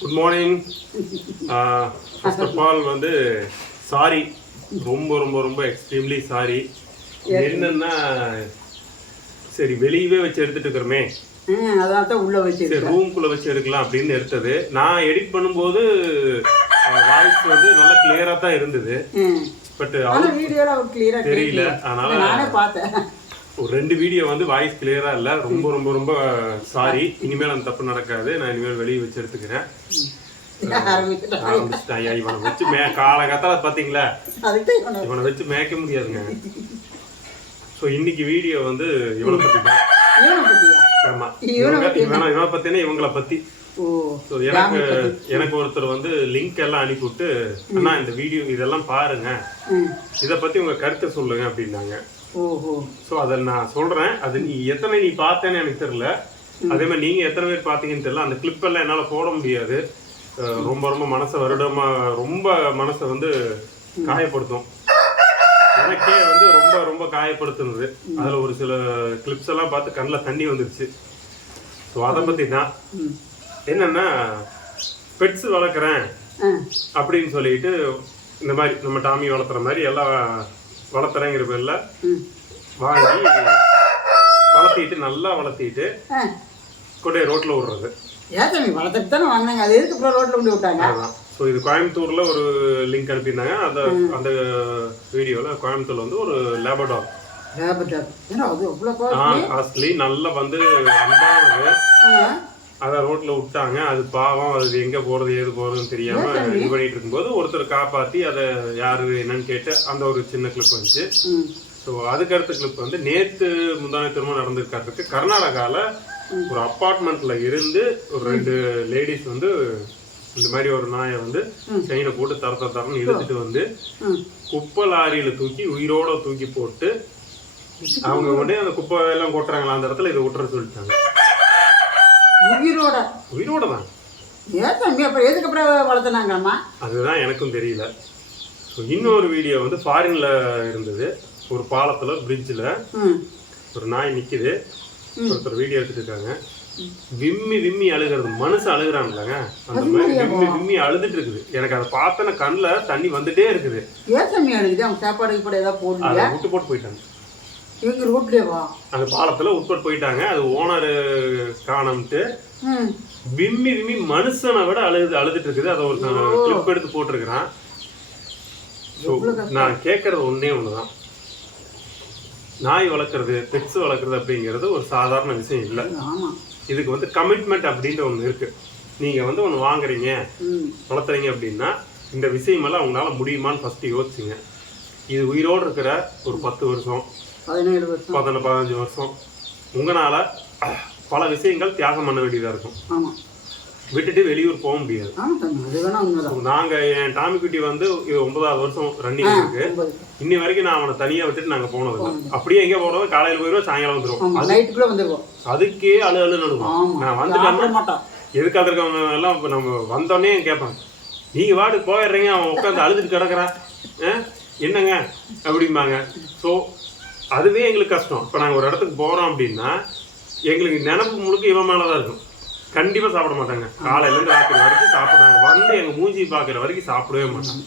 Good morning first of all வந்து sorry ரொம்ப ரொம்ப ரொம்ப எக்ஸ்ட்ரீம்லி சாரி என்னன்னா சரி வெளியவே வச்சு எடுத்துட்டு இருக்கிறோமே. அதான் தான் உள்ள வச்சிருக்கேன் ரூம்குள்ள வச்சு எடுக்கலாம் அப்படின்னு எடுத்தது. நான் எடிட் பண்ணும்போது வாய்ஸ் வந்து நல்லா கிளியரா தான் இருந்தது. பட் வீடியோல தெரியல. அதனால நானே பார்த்தேன். ஒரு ரெண்டு வீடியோ வந்து வாய்ஸ் கிளியரா இல்ல. ரொம்ப ரொம்ப ரொம்ப சாரி இனிமேல் அந்த தப்பு நடக்காது. நான் இனிமேல் வெளியே வச்சு எடுத்துக்கிறேன். ஆரம்பிச்சுட்டேன். ஐயா இவனை வச்சு மே காலகத்தால பாத்தீங்களா? இவனை வச்சு. மேய்க்க முடியாதுங்க. ஸோ இன்னைக்கு வீடியோ வந்து இவனை பத்தி தான். ஆமா. இவனை இவனை பத்தினா இவங்கள பத்தி. எனக்கு எனக்கு ஒருத்தர் வந்து லிங்க் எல்லாம் அனுப்பி விட்டு அண்ணா இந்த வீடியோ இதெல்லாம் பாருங்க. இதை பத்தி உங்க கருத்தை சொல்லுங்க அப்படின்னாங்க. ஓஹோ. ஸோ அதை நான் சொல்றேன். அது நீ எத்தனை நீ பார்த்தேன்னு எனக்கு தெரியல. அதே மாதிரி நீங்க எத்தனை பேர் பார்த்தீங்கன்னு தெரியல. அந்த கிளிப் எல்லாம் என்னால போட முடியாது. ரொம்ப ரொம்ப மனசை வருடமா ரொம்ப மனசை வந்து காயப்படுத்தும். எனக்கே வந்து ரொம்ப ரொம்ப காயப்படுத்துனது. அதுல ஒரு சில கிளிப்ஸ் எல்லாம் பார்த்து கண்ணில் தண்ணி வந்துருச்சு. ஸோ அதை பத்தி தான். என்னன்னா பெட்ஸ் வளர்க்குறேன் அப்படின்னு சொல்லிட்டு இந்த மாதிரி நம்ம டாமி வளர்த்துற மாதிரி எல்லாம் வளர்த்துறேங்கிற பேர்ல வாங்கி வளர்த்திட்டு நல்லா வளர்த்திட்டு கொண்டே ரோட்ல விடுறது. ஏன் தம்பி வளர்த்துட்டு தானே வாங்கினாங்க? அது எதுக்கு அப்புறம் ரோட்ல கொண்டு விட்டாங்க? ஸோ இது கோயம்புத்தூர்ல ஒரு லிங்க் அனுப்பியிருந்தாங்க. அந்த அந்த வீடியோல கோயம்புத்தூர்ல வந்து ஒரு லேபடாக் லேபர் டாக் ஏன்னா அது அவ்வளோ நல்லா வந்து அன்பானது. அதை ரோட்ல விட்டாங்க. அது பாவம். அது எங்க போறது ஏது போறதுன்னு தெரியாம இது பண்ணிட்டு இருக்கும்போது ஒருத்தர் காப்பாத்தி அதை யாரு என்னன்னு கேட்டு அந்த ஒரு சின்ன கிளிப் வந்துச்சு. ஸோ அதுக்கு அடுத்த கிளிப் வந்து நேத்து முந்தான திரும்ப நடந்திருக்காருக்கு கர்நாடகால ஒரு அப்பார்ட்மெண்ட்ல இருந்து ஒரு ரெண்டு லேடிஸ் வந்து இந்த மாதிரி ஒரு நாயை வந்து செயினை போட்டு தர தர தரன்னு இழுத்துட்டு வந்து குப்பை லாரியில தூக்கி உயிரோட தூக்கி போட்டு அவங்க கொண்டே அந்த குப்பை எல்லாம் கொட்டுறாங்களா அந்த இடத்துல இதை விட்டுற சொல்லிட்டாங்க. உயிரோட. உயிரோட தான் ஏன் தம்பி அப்புறம் எதுக்கு அப்புறம் வளர்த்துனாங்கம்மா அதுதான் எனக்கும் தெரியல. ஸோ இன்னொரு வீடியோ வந்து ஃபாரின்ல இருந்தது. ஒரு பாலத்துல பிரிட்ஜில் ஒரு நாய் நிக்குது. ஒருத்தர் வீடியோ எடுத்துட்டு இருக்காங்க. விம்மி விம்மி அழுகிறது. மனுஷன் அழுகுறான்லங்க அந்த மாதிரி விம்மி விம்மி அழுதுட்டு இருக்குது. எனக்கு அதை பார்த்தன கண்ணில் தண்ணி வந்துட்டே இருக்குது. ஏன் தம்பி அழுகுது? அவங்க சாப்பாடு கூட ஏதாவது அதை விட்டு போட்டு போயிட்டாங்க. இவங்க ரோட்லேயே வா. அந்த பாலத்துல உட்பட்டு போயிட்டாங்க. அது ஓனர் காணம்ட்டு. விம்மி விம்மி மனுஷனை விட அழுது அழுதுட்டு இருக்குது அதை ஒரு கிளிப் எடுத்து போட்டிருக்கிறான். நான் கேட்கறது ஒண்ணே ஒண்ணுதான். நாய் வளர்க்குறது பெட்ஸ் வளர்க்குறது அப்படிங்கிறது ஒரு சாதாரண விஷயம் இல்லை. இதுக்கு வந்து கமிட்மெண்ட் அப்படின்ற ஒன்று இருக்கு. நீங்க வந்து ஒன்று வாங்குறீங்க வளர்த்துறீங்க அப்படின்னா இந்த விஷயமெல்லாம் உங்களால முடியுமான்னு ஃபர்ஸ்ட் யோசிச்சுங்க. இது உயிரோடு இருக்கிற ஒரு பத்து வருஷம். பதினேழு வருஷம். பதினொன்று பதினஞ்சு வருஷம். உங்களால பல விஷயங்கள் தியாகம் பண்ண வேண்டியதா இருக்கும். ஆமாம் விட்டுட்டு வெளியூர் போக முடியாது. ஆமாம் தம்பி அது வேணா உண்மைதான். நாங்க என் டாமி குட்டி வந்து இது ஒன்பதாவது வருஷம் ரன்னிங் இருக்கு. இன்னி வரைக்கும் நான் அவனை தனியா விட்டுட்டு நாங்க போனதில்லை. அப்படியே எங்க போறது காலையில போயிடுவோம் சாயங்காலம் வந்துடுவோம் அதுக்கே அழு அழு நடுவோம் நான் மாட்டான் எதுக்காக இருக்கவங்க எல்லாம் இப்ப நம்ம வந்தோடனே கேட்பாங்க நீங்க வாட்டுக்கு போயிடுறீங்க அவன் உட்காந்து அழுதுட்டு கிடக்குறான்? என்னங்க? அப்படிம்பாங்க. ஸோ அதுவே எங்களுக்கு கஷ்டம். இப்போ நாங்கள் ஒரு இடத்துக்கு போகிறோம் அப்படின்னா எங்களுக்கு நினப்பு முழுக்க இவன் மேலே தான் இருக்கும். கண்டிப்பாக சாப்பிட மாட்டாங்க. காலையிலேருந்து ராத்திரி வரைக்கும் சாப்பிட்றாங்க. வந்து எங்கள் மூஞ்சி பார்க்குற வரைக்கும் சாப்பிடவே மாட்டாங்க.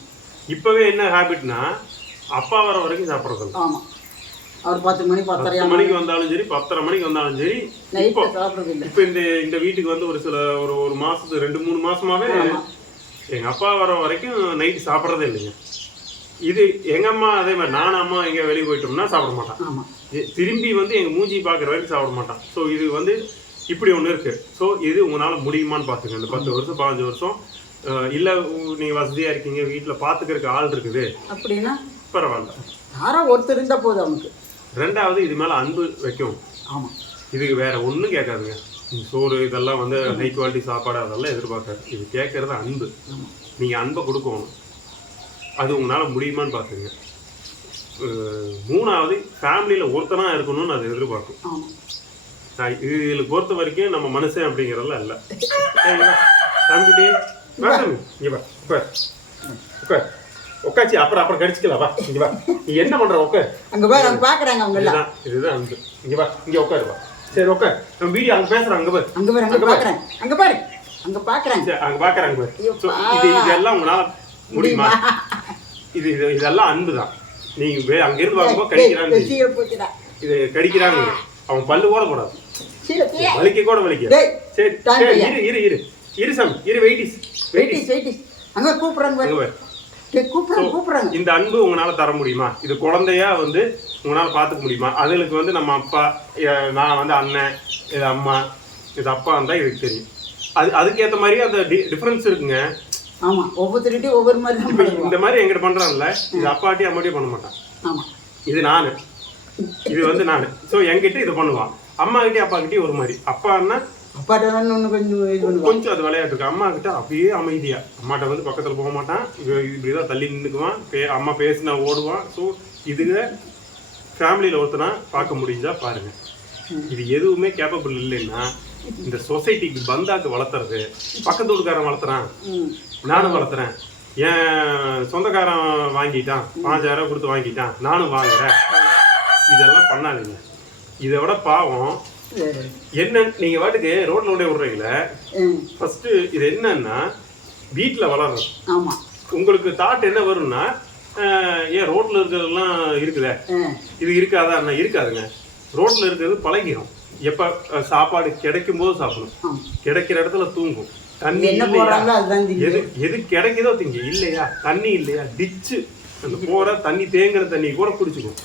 இப்போவே என்ன ஹேபிட்னா அப்பா வர வரைக்கும் சாப்பிட்றதில்ல ஆமாம் அவர் பத்து மணி பத்தரையா பத்து மணிக்கு வந்தாலும் சரி பத்தரை மணிக்கு வந்தாலும் சரி சாப்பிட்றது இல்லை இப்போ இந்த இந்த வீட்டுக்கு வந்து ஒரு சில ஒரு ஒரு மாசத்து ரெண்டு மூணு மாசமாவே எங்க அப்பா வர வரைக்கும் நைட் சாப்பிட்றதே இல்லைங்க. இது எங்க அம்மா அதே மாதிரி நானும் அம்மா எங்க வெளியே போயிட்டோம்னா சாப்பிட மாட்டான். திரும்பி வந்து எங்க மூஞ்சி பார்க்குற வரைக்கும் சாப்பிட மாட்டான். ஸோ இது வந்து இப்படி ஒன்று இருக்கு. ஸோ இது உங்களால முடியுமான்னு பார்த்துங்க இந்த பத்து வருஷம் பதினஞ்சு வருஷம் இல்ல நீங்க வசதியா இருக்கீங்க வீட்டுல பாத்துக்கிறதுக்கு ஆள் இருக்குது. அப்படின்னா? பரவாயில்ல. யாரோ ஒருத்தர் இருந்தால் போதும் அவனுக்கு. ரெண்டாவது இது மேல அன்பு வைக்கும். ஆமாம் இதுக்கு வேற ஒண்ணும் கேட்காதுங்க. சோறு இதெல்லாம் வந்து ஹை குவாலிட்டி சாப்பாடு அதெல்லாம் எதிர்பார்க்காது. இது கேட்கறது அன்பு. நீங்க அன்பை கொடுக்கணும். அது உங்களால முடியுமான்னு பாத்துங்க அஹ் மூணாவது ஃபேமிலியில ஒருத்தனா இருக்கணும்னு அது எதிர்பார்க்கும். இதுல பொறுத்த வரைக்கும் நம்ம மனுஷன் அப்படிங்கிறதெல்லாம் இல்ல ஏய், இங்க வா. உட்கார். உட்கார். உட்காச்சி அப்புறம் அப்புறம் கடிச்சுக்கலாம் வா இங்க வா. நீ என்ன பண்ற உட்கார். அங்கே போய் அவங்க பார்க்குறாங்க அவங்க எல்லாம் இதுதான் அன்பு இங்க வா இங்க உட்காரு வா. சரி உட்கார். நம்ம வீடியோ அங்க பேசுறோம் அங்க பாரு. அங்கே பாரு அங்கே பார்க்குறேன் அங்கே பாரு. அங்க பாக்குறேன். சரி, அங்க பாக்குறாங்க பாரு. ஐயோ, So, இது இதெல்லாம் உங்களால முடியுமா? இது இது இதெல்லாம் அன்பு தான் நீங்க வே- அங்க இருந்து பார்க்கும்போது கடிக்கிறான்னு இது கடிக்கிறாங்க அவன் பல்லு கூட போடாது வலிக்க கூட வலிக்க. சரி தான் சரி. இரு இரு இரு. இரு சாமி இரு வெயிட்டிஸ் வெயிட்டிஸ். வெயிட்டிஸ் அங்க கூப்பிடுறாங்க கூப்பிடுறாங்க கூப்பிடுறாங்க. இந்த அன்பு உங்களால தர முடியுமா? இது குழந்தையா வந்து உங்களால பாத்துக்க முடியுமா? அதுகளுக்கு வந்து நம்ம அப்பா நான் வந்து அண்ணன் இது அம்மா இது அப்பா இருந்தா இதுக்கு தெரியும். அது அதுக்கேத்த மாதிரி அந்த டிஃபரன்ஸ் இருக்குங்க. ஆமா ஒவ்வொருத்தருகிட்டையும் ஒவ்வொரு மாதிரி தான் பண்ணுவோம் இந்த மாதிரி எங்கிட்ட பண்றான்ல இது அப்பாட்டி அம்மாட்டியும் பண்ண மாட்டான். ஆமா. இது நானு. இது வந்து நானு. சோ என்கிட்ட இது பண்ணுவான். அம்மா கிட்டே அப்பா கிட்டே ஒரு மாதிரி. அப்பான்னா அப்பாட்ட இன்னும் கொஞ்சம் இது கொஞ்சம் அது விளையாட்டு இருக்கு அம்மா கிட்ட அப்படியே அமைதியா. அம்மாட்ட வந்து பக்கத்துல போக மாட்டான். இப்படிதான் தள்ளி நின்னுக்குவான். பே அம்மா பேசினா ஓடுவான். ஸோ இதுக ஃபேமிலியில ஒருத்தனா பார்க்க முடிஞ்சா பாருங்க. இது எதுவுமே கேப்பபிள் இல்லைன்னா இந்த சொசைட்டிக்கு பந்தாக்கு வளர்த்துறது பக்கத்து வீட்டுக்காரன் வளர்த்துறான். நானும் வளர்த்துறேன். என் சொந்தக்காரன் வாங்கிட்டான். பாஞ்சாயிரம் கொடுத்து வாங்கிட்டான். நானும் வாங்குறேன். இதெல்லாம் பண்ணாதீங்க. இதை விட பாவம். என்ன நீங்க வாட்டுக்கு ரோட்ல ஓட விடுறீங்களே? ஃபர்ஸ்ட் இது என்னன்னா வீட்டில் வளர்றது ஆமா. உங்களுக்கு தாட் என்ன வரும்னா ஏன் ரோட்ல இருக்கிறதெல்லாம் இருக்குதே? இது இருக்காதா? என்ன இருக்காதுங்க. ரோட்ல இருக்கிறது பழகிரும். எப்ப சாப்பாடு கிடைக்கும் போது சாப்பிடும் கிடைக்கிற இடத்துல தூங்கும். தண்ணி என்ன போடுறாங்களோ அதுதான் எது எது கிடைக்குதோ திங்க இல்லையா? தண்ணி இல்லையா? டிச்சு அந்த போற தண்ணி தேங்குற தண்ணி கூட குடிச்சுக்கும்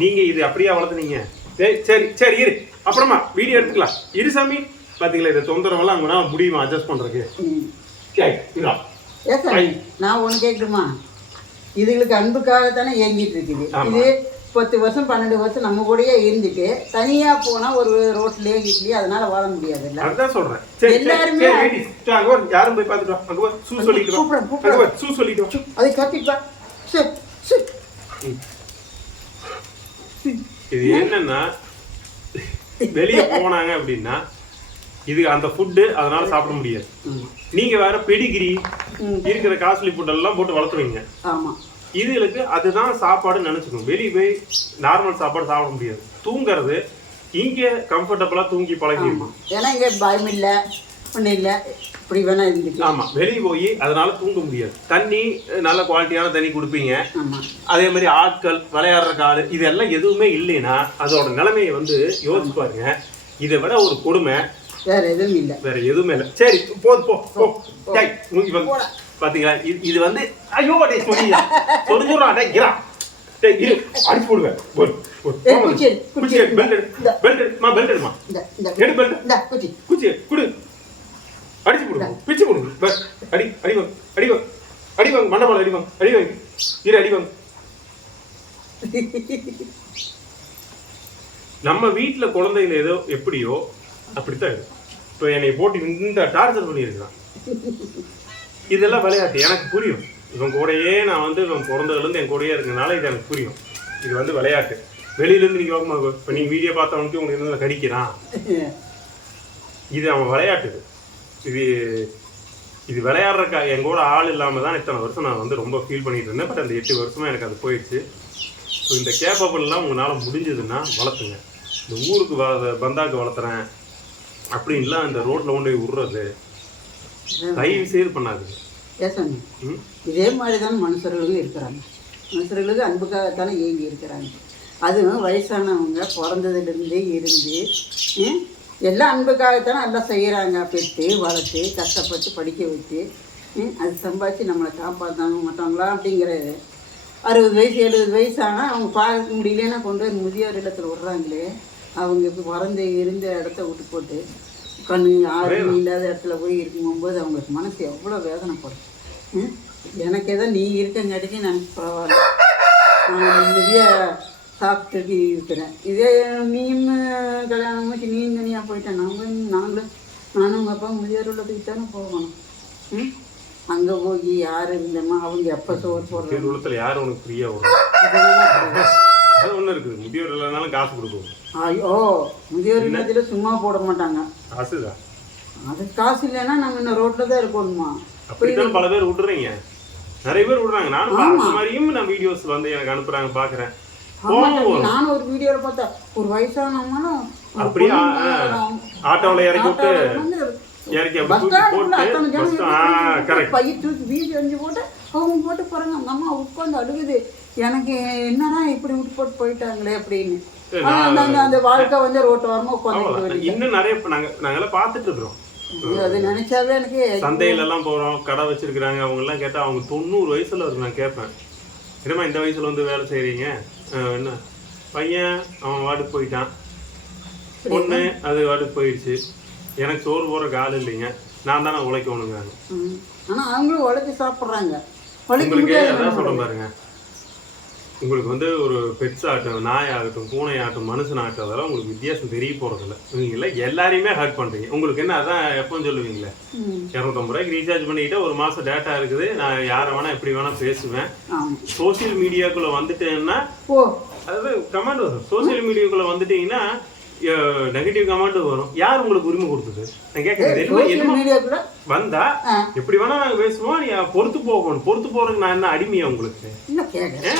நீங்க இது அப்படியே வளர்த்துனீங்க. சரி சரி சரி இரு. அப்புறமா வீடியோ எடுத்துக்கலாம். இரு சாமி. பாத்தீங்களா இந்த தொந்தரவெல்லாம் உங்களால முடியுமா அட்ஜஸ்ட் பண்றதுக்கு? இதா. நான் ஒன்று கேட்கணுமா இதுகளுக்கு அன்புக்காகத்தானே ஏங்கிட்டு இருக்குது. ஆமா. இது பத்து வருஷம் பன்னெண்டு வருஷம் நம்ம கூடயே இருந்துட்டு தனியா போனா ஒரு ரோட்லயே வீட்லயே அதனால வாழ முடியாதுல்ல? அதுதான் சொல்றேன். எல்லாருமே- யாரும் போய் பார்த்துட்டு வா. அங்க சூ சொல்லிட்டு சூ சொல்லிட்டு. அதை கத்திப்பா சரி சரி இது என்னன்னா வெளிய போனாங்க அப்படின்னா இது அந்த ஃபுட்டு அதனால சாப்பிட முடியாது. நீங்க வேற பெடிகிரி. இருக்கிற காஸ்ட்லி ஃபுட் எல்லாம் போட்டு வளர்த்துவீங்க ஆமா. இதுகளுக்கு அதுதான் சாப்பாடுன்னு நினைச்சுக்கணும். வெளியே போய் நார்மல் சாப்பாடு சாப்பிட முடியாது. தூங்குறது இங்க கம்ஃபர்டபுளா தூங்கி பழகிருக்கும் ஏன்னா இங்க பயம் இல்ல ஒன்றும் இல்ல. இப்படி வேணா இருந்துச்சு ஆமா. வெளியே போய் அதனால தூங்க முடியாது. தண்ணி நல்ல குவாலிட்டியான தண்ணி கொடுப்பீங்க. அதே மாதிரி ஆட்கள் விளையாடுற காலு இதெல்லாம் எதுவுமே இல்லைன்னா அதோட நிலைமையை வந்து யோசிச்சு பாருங்க. இதை விட ஒரு கொடுமை. வேற எதுவும் இல்ல. வேற எதுவுமே இல்லை. சரி போது போ போ. பாத்தீங்களா? இது வந்து ஐயோ டேய் சொல்லியா சொல்லிடுறான் டேய் இரா. டேய் இரு அடிச்சு போடுவேன் ஒரு குச்சி குச்சி. Belt belt எடுமா? பெல்ட் இந்த. எடு பெல்ட் இந்த குச்சி. குச்சி குடு. அடிச்சு போடு பிச்சு போடு. பஸ் அடி அடி வாங்க அடி வாங்க. அடி வாங்க மண்டபம் அடி வாங்க. அடி வாங்க. இரு அடி வாங்க. நம்ம வீட்ல குழந்தைகள் ஏதோ எப்படியோ அப்படித்தான் இருக்கு. இப்போ என்னை போட்டு இந்த டார்ச்சர் பண்ணியிருக்கிறான். இதெல்லாம் விளையாட்டு. எனக்கு புரியும். இவன் கூடயே நான் வந்து இவன் பிறந்ததுலேருந்து என் கூடயே இருக்கனால இது எனக்கு புரியும். இது வந்து விளையாட்டு. வெளியிலேருந்து நீங்கள் பார்க்கும்போது இப்போ நீங்கள் வீடியோ பார்த்தவனுக்கு உங்களுக்கு இருந்தால் கடிக்கிறான்? இது அவன் விளையாட்டு இது. இது விளையாடுறக்கா என் கூட ஆள் இல்லாமல் தான் இத்தனை வருஷம் நான் வந்து ரொம்ப ஃபீல் பண்ணிகிட்டு இருந்தேன். பட் அந்த எட்டு வருஷமாக எனக்கு அது போயிடுச்சு. ஸோ இந்த கேப்பபிள்லாம் உங்களால் முடிஞ்சதுன்னா வளர்த்துங்க. இந்த ஊருக்கு வ பந்தாக்கு வளர்த்துறேன் அப்படின்லாம் இந்த ரோட்டில் கொண்டு போய் விடுறது தயவு செய்து பண்ணாதீங்க. ஏசாமி இதே மாதிரி தான் மனுஷர்களும் இருக்கிறாங்க. மனுஷர்களுக்கு அன்புக்காகத்தானே ஏங்கி இருக்கிறாங்க. அதுவும் வயசானவங்க பிறந்ததுலேருந்தே இருந்து எல்லாம் அன்புக்காகத்தானே எல்லாம் செய்கிறாங்க பெற்று வளர்த்து கஷ்டப்பட்டு படிக்க வச்சு அது சம்பாதிச்சு நம்மளை காப்பாற்றாங்க மாட்டாங்களா அப்படிங்கிறது அறுபது வயசு எழுபது வயசு ஆனால் அவங்க பார்க்க முடியலன்னா கொண்டு போய் முதியோர் இல்லத்தில் விடுறாங்களே. அவங்க இப்போ பிறந்து இருந்த இடத்த விட்டு போட்டு கண்ணு யாருமே இல்லாத இடத்துல போய் இருக்கும்போது அவங்களுக்கு மனசு எவ்வளோ வேதனைப்படும்? எனக்கு ஏதோ நீ இருக்கங்காட்டிக்கு நான் பரவாயில்ல. நான் நிம்மதியாக சாப்பிட்டுட்டு இருக்கிறேன். இதே நீயும் கல்யாணம் முடிச்சு நீ தனியாக போயிட்டேன் நாங்கள் நாங்களும் நானும் உங்கள் அப்பா முதியோர் உள்ளத்துக்கு தானே போகணும். ம்? அங்கே போய் யார் இருந்தோமோ அவங்க எப்போ சோறு போடுறாங்க? திருவுளத்தில் யார் உனக்கு ஃப்ரீயாக வரும் அது ஒன்றும் இருக்குது. முதியோர் இல்லைனாலும் காசு கொடுக்கும் ஐயோ முதியோர் இல்லத்தில் சும்மா போட மாட்டாங்க. காசு தான் அது காசு இல்லைன்னா நம்ம இன்னும் ரோட்டில் தான் இருக்கணுமா அப்படித்தான் பல பேர் விடுறீங்க. நிறைய பேர் விடுறாங்க. நானும் பா- அந்த மாதிரியும் நான் வீடியோஸ் வந்து எனக்கு அனுப்புறாங்க பாக்குறேன். நானும் ஒரு வீடியோவில் பார்த்தேன். ஒரு வயசானவங்களும் அப்படியே, பொண்ணு ஆ, மேல ஆட்டோவில் இறக்கி விட்டு இறக்கி போட்டு அத்தனை பஸ் ஜனம் ஆ இருக்கு. கரெக்ட் பைய தூக்கி வீசி எறிஞ்சு போட்டு அவங்க போட்டு போறாங்க. அம்மா உட்காந்து அழுகுது. எனக்கு என்னடா இப்படி விட்டு போட்டு போயிட்டாங்களே அப்படின்னு. அந்த வாழ்க்கை வந்து ரோட்டு வரமா உட்காந்து இன்னும் நிறைய நாங்க நாங்கெல்லாம் பார்த்துட்டு இருக்கிறோம். அது நினைச்சாவே எனக்கு சந்தையில எல்லாம் போறோம் கடை வச்சிருக்கிறாங்க அவங்க எல்லாம் கேட்டா அவங்க தொண்ணூறு வயசுல இருக்கு நான் கேட்பேன். என்னம்மா இந்த வயசுல வந்து வேலை செய்றீங்க? அஹ் என்ன? பையன் அவன் வாட்டுக்கு போயிட்டான். பொண்ணு அது வாட்டுக்கு போயிடுச்சு. எனக்கு சோறு போற கால் இல்லைங்க. நான் தானே உழைக்கணுங்கிறாங்க. ம். ஆனா அவங்களும் உழைச்சி சாப்பிடுறாங்க. உங்களுக்கு அதான் பாருங்க. உங்களுக்கு வந்து ஒரு பெட்ஸ் ஆகட்டும் நாய் ஆகட்டும் பூனை ஆகட்டும் மனுஷன் ஆகட்டும் அதெல்லாம் உங்களுக்கு வித்தியாசம் தெரிய போறதில்ல. நீங்க எல்லாம் எல்லாரையுமே ஹர்ட் பண்றீங்க. உங்களுக்கு என்ன அதான் எப்பவும் சொல்லுவீங்களே. இரநூத்தம்பது ரூபாய்க்கு ரீசார்ஜ் பண்ணிக்கிட்டு ஒரு மாசம் டேட்டா இருக்குது. நான் யாரை வேணா எப்படி வேணா பேசுவேன். ஆமா. சோஷியல் மீடியாக்குள்ள வந்துட்டேன்னா அதாவது கமெண்ட் வரும். சோஷியல் மீடியாக்குள்ள வந்துட்டீங்கன்னா நெகட்டிவ் கமெண்ட் வரும். யார் உங்களுக்கு உரிமை கொடுத்தது? நான் கேட்கறது வந்தா. எப்படி வேணா நாங்க பேசுவோம். நீ பொறுத்து போகணும். பொறுத்து போறதுக்கு நான் என்ன அடிமையா உங்களுக்கு?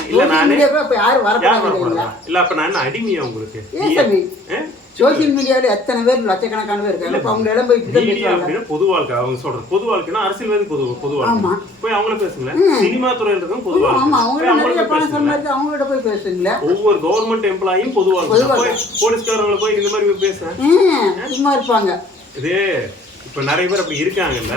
இல்ல நானே- யாரும் இல்ல அப்ப நான் என்ன அடிமையா உங்களுக்கு? சோசியல் மீடியாவில் எத்தனை பேர் லட்சக்கணக்கான பேர் இருக்காங்க. இப்போ அவங்க இடம் போய் அப்படின்னா பொது வாழ்க்கை அவங்க சொல்றது பொது வாழ்க்கைனா அரசியல்வாதி பொது பொது ஆமா. வாழ்க்கை போய் அவங்கள பேசுங்களேன். சினிமா துறையில இருக்கும் பொது வாழ்க்கை. அவங்கள நிறைய பணம் பேசுங்களேன். சம்பாதிச்சு அவங்கள்ட்ட போய் பேசுங்களா ஒவ்வொரு கவர்மெண்ட் எம்ப்ளாயும் பொது வாழ்க்கை போலீஸ்காரங்களை போய் இந்த மாதிரி போய் பேசுறேன் சும்மா இருப்பாங்க. இது இப்ப நிறைய பேர் அப்படி இருக்காங்கல்ல.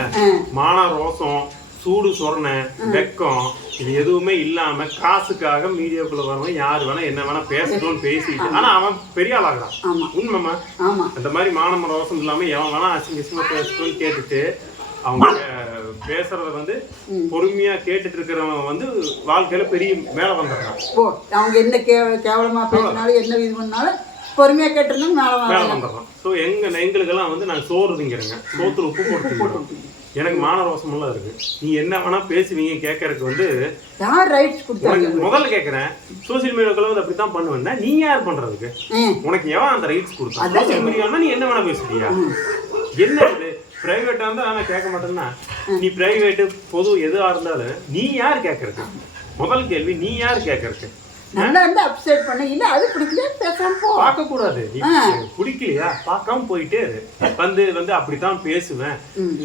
மான ரோசம் சூடு சொரணை வெக்கம் இது எதுவுமே இல்லாம காசுக்காக மீடியாக்குள்ள வரவன் யாரு வேணா என்ன வேணா பேசணும்னு பேசிட்டு. ஆனா அவன் பெரிய ஆளாகிறான் உண்மைமா அந்த மாதிரி மானம ரோசம் இல்லாம எவன் வேணா அசிங்க அசிங்கமா பேசணும்னு கேட்டுட்டு அவங்க பேசுறத வந்து பொறுமையா கேட்டுட்டு இருக்கிறவன் வந்து வாழ்க்கையில பெரிய மேல வந்துடுறான் அவங்க என்ன கேவலமா பேசினாலும் என்ன இது பண்ணாலும் பொறுமையா கேட்டிருந்தோம் மேல மேல வாங்க ஸோ எங்க எங்களுக்கெல்லாம் வந்து நாங்க சோறு திங்கிறோங்க சோத்துல உப்பு போட்டு திங்கிறோம். எனக்கு மான ரோசம் எல்லாம் இருக்கு. நீ என்ன வேணா பேசுவீங்க கேட்கறதுக்கு வந்து யார் ரைட்ஸ் கொடுத்தாங்க? உனக்கு முதல்ல கேட்கறேன் சோசியல் மீடியாக்குள்ள வந்து அப்படித்தான் பண்ணுவேன்னா நீ யார் பண்றதுக்கு? ம், உனக்கு எவன் அந்த ரைட்ஸ் கொடுத்தா அதான் சோசியல் மீடியானா நீ என்ன வேணா பேசுறியா என்ன இது? பிரைவேட்டா இருந்தா நான் கேட்க மாட்டேன்னா நீ பிரைவேட் பொது எதுவா இருந்தாலும் நீ யார் கேட்கறதுக்கு முதல் கேள்வி நீ யார் கேட்கறதுக்கு நல்லா இருந்து அப்செட் பண்ண. இல்ல அது பிடிக்கல பேசாம போ. பார்க்க கூடாது நீ பிடிக்கலையா? பார்க்காம போயிட்டே. வந்து வந்து அப்படித்தான் பேசுவேன்.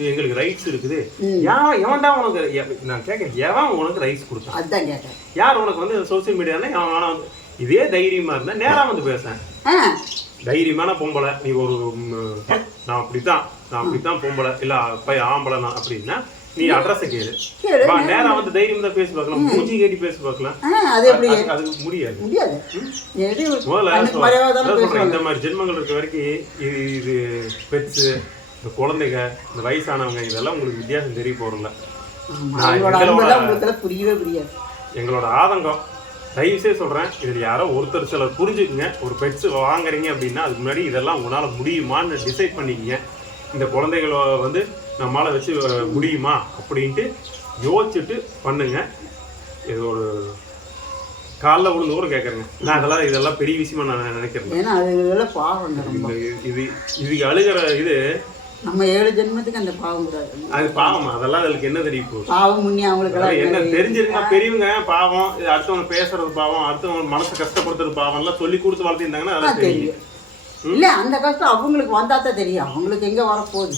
எங்களுக்கு ரைட்ஸ் இருக்குது. யான் எவன்டா உனக்கு நான் கேட்கறேன் எவன் உனக்கு ரைட்ஸ் கொடுத்தான்? அதுதான் கேட்டேன். யார் உனக்கு வந்து சோசியல் மீடியானா அவன் வேணா வந்து இதே தைரியமா இருந்தா நேரா வந்து பேசேன் ஆ. தைரியமான பொம்பளை. நீ ஒரு நான் அப்படித்தான் நான் அப்படித்தான் பொம்பளை. இல்ல பையன் ஆம்பளை நான் அப்படின்னா நீ அட்ரஸ் கேளு. வா நேரா வந்து தைரியம் தான் பேசி பார்க்கலாம். மூஞ்சி கேட்டி பேசி பார்க்கலாம். அது எப்படி? அது- முடியாது. முடியாது. எது முதல்ல இந்த மாதிரி ஜென்மங்கள் இருக்க வரைக்கும் இது இது பெட்ஸ் இந்த குழந்தைங்க இந்த வயசானவங்க இதெல்லாம் உங்களுக்கு வித்தியாசம் தெரிய உங்களுக்கு புரியவே புரியாது. எங்களோட ஆதங்கம் தயவுசே சொல்றேன். இதில் யாரோ ஒருத்தர் சிலர் புரிஞ்சுக்குங்க. ஒரு பெட்ஸ் வாங்குறீங்க அப்படின்னா அதுக்கு முன்னாடி இதெல்லாம் உங்களால முடியுமான்னு டிசைட் பண்ணிக்கங்க. இந்த குழந்தைகளை வந்து நம்மளால வச்சு முடியுமா அப்படின்ட்டு யோசிச்சுட்டு பண்ணுங்க. இது ஒரு காலைல விழுந்து கூட கேட்குறேங்க நான் அதெல்லாம் இதெல்லாம் பெரிய விஷயமா நான் நினைக்கிறேன் ஏன்னா அது இதெல்லாம் இந்த இது இது அழுகிற இது நம்ம ஏழு ஜென்மத்துக்கு அந்த பாவம் கூடாது. அது பாவம்? அதெல்லாம் அதுக்கு என்ன தெரிய போகுது பாவம் முன்னி அவங்களுக்கெல்லாம் என்ன தெரிஞ்சிருந்தா பெரியவங்க பாவம் இது அடுத்தவங்க பேசுறது பாவம் அடுத்தவங்க மனசை கஷ்டப்படுத்துறது பாவம் எல்லாம் சொல்லி கொடுத்து வளர்த்திருந்தாங்கன்னா அதெல்லாம் தெரியும். தெரியும். இல்ல அந்த கஷ்டம் அவங்களுக்கு வந்தா தான் தெரியும். அவங்களுக்கு எங்க வரப்போகுது?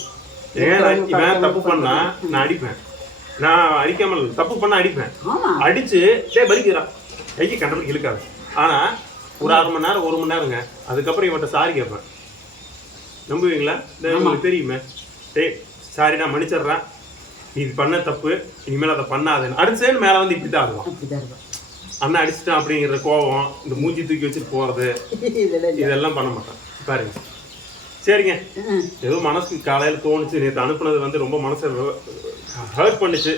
இவன் தப்பு பண்ணா நான் அடிப்பேன். நான் அடிக்காமல் தப்பு பண்ணா அடிப்பேன். அடிச்சு டே பலிக்கிறான் கைக்கு கண்டபடி இழுக்காது. ஆனா ஒரு அரை மணி நேரம் ஒரு மணி நேரங்க அதுக்கப்புறம் இவன்ட்ட சாரி கேட்பேன். நம்புவீங்களா? உங்களுக்கு தெரியுமே. டேய் சாரி நான் மன்னிச்சிடுறேன். நீ இது பண்ண தப்பு இனிமேல் அதை பண்ணாதேன்னு. அடிச்சேன்னு மேலே வந்து இப்படி தான் இருக்கும் அண்ணன் அடிச்சிட்டான் அப்படிங்கிற கோவம் இந்த மூஞ்சி தூக்கி வச்சுட்டு போறது. இதெல்லாம் பண்ண மாட்டேன். பாருங்க. சரிங்க. ஏதோ மனசுக்கு காலையில தோணுச்சு நேற்று அனுப்புனது வந்து ரொம்ப மனசை ஹர்ட் பண்ணுச்சு.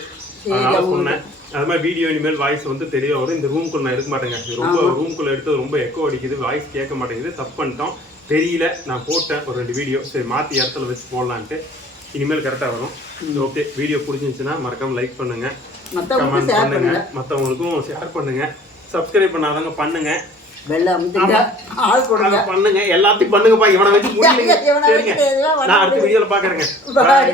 அதனால சொன்னேன். அது மாதிரி வீடியோ இனிமேல் வாய்ஸ் வந்து தெரிய வரும். இந்த ரூம்குள்ள நான் எடுக்க மாட்டேங்க. ரொம்ப ரூம்குள்ள எடுத்து ரொம்ப எக்கோ அடிக்குது. வாய்ஸ் கேட்க மாட்டேங்குது. தப்பு பண்ணிட்டோம். தெரியல. நான் போட்டேன். ஒரு ரெண்டு வீடியோ சரி மாத்தி இடத்துல வச்சு போடலான்ட்டு. இனிமேல் கரெக்டாக வரும். ஓகே வீடியோ பிடிச்சிருந்துச்சுன்னா மறக்காம லைக் பண்ணுங்க. கமெண்ட் பண்ணுங்க. மற்றவங்களுக்கும் ஷேர் பண்ணுங்க. சப்ஸ்கிரைப் பண்ணாதவங்க பண்ணுங்க. வெள்ளை அமுத்துங்க ஆள் கொடுங்க அதை பண்ணுங்க. எல்லாத்தையும் பண்ணுங்கப்பா. இவனை வச்சு பண்ண நான் அடுத்த Bye. பாய்